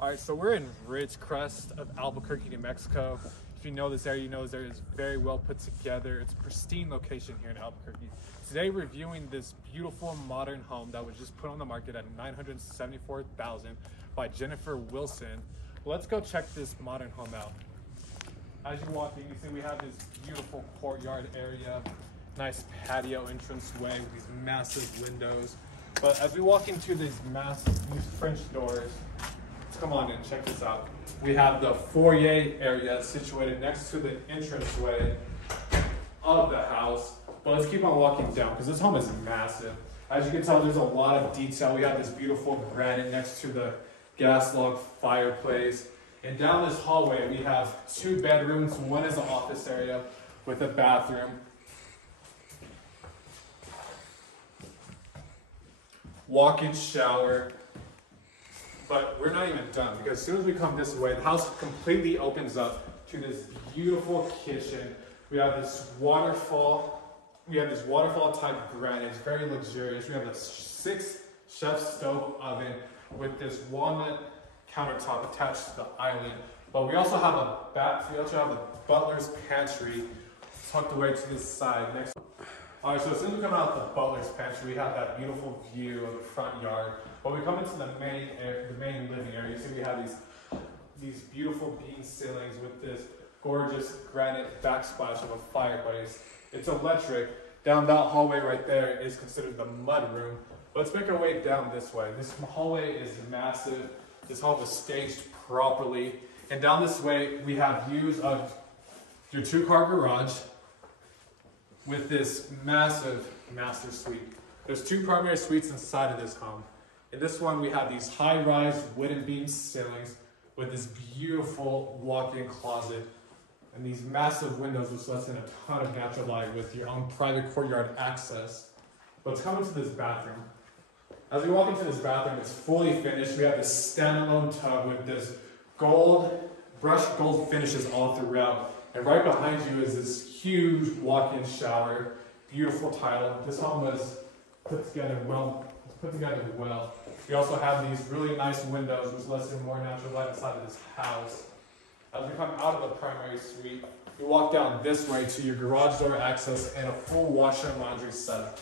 All right, so we're in Ridgecrest of Albuquerque, New Mexico. If you know this area, you know this area is very well put together. It's a pristine location here in Albuquerque. Today, we're reviewing this beautiful modern home that was just put on the market at $974,000 by Jennifer Wilson. Let's go check this modern home out. As you walk in, you see we have this beautiful courtyard area, nice patio entranceway with these massive windows. But as we walk into these French doors, come on in, check this out. We have the foyer area situated next to the entranceway of the house. But let's keep on walking down because this home is massive. As you can tell, there's a lot of detail. We have this beautiful granite next to the gas log fireplace. And down this hallway, we have 2 bedrooms. One is an office area with a bathroom. Walk-in shower. But we're not even done because as soon as we come this way, the house completely opens up to this beautiful kitchen. We have this waterfall. Type granite. It's very luxurious. We have a 6-chef stove oven with this walnut countertop attached to the island. But we also have a butler's pantry tucked away to this side. All right, so as soon as we come out of the butler's pantry, we have that beautiful view of the front yard. But we come into the main living area. You see we have these beautiful beam ceilings with this gorgeous granite backsplash of a fireplace. It's electric. Down that hallway right there is considered the mud room. Let's make our way down this way. This hallway is massive. This home was staged properly. And down this way, we have views of your 2-car garage with this massive master suite. There's 2 primary suites inside of this home. In this one, we have these high-rise wooden beam ceilings with this beautiful walk-in closet and these massive windows which lets in a ton of natural light with your own private courtyard access. Let's come into this bathroom. As we walk into this bathroom, it's fully finished. We have this standalone tub with this brushed gold finishes all throughout. And right behind you is this huge walk-in shower, beautiful tile. This home was put together well. We also have these really nice windows which lets in more natural light inside of this house. As we come out of the primary suite, you walk down this way to your garage door access and a full washer and laundry setup.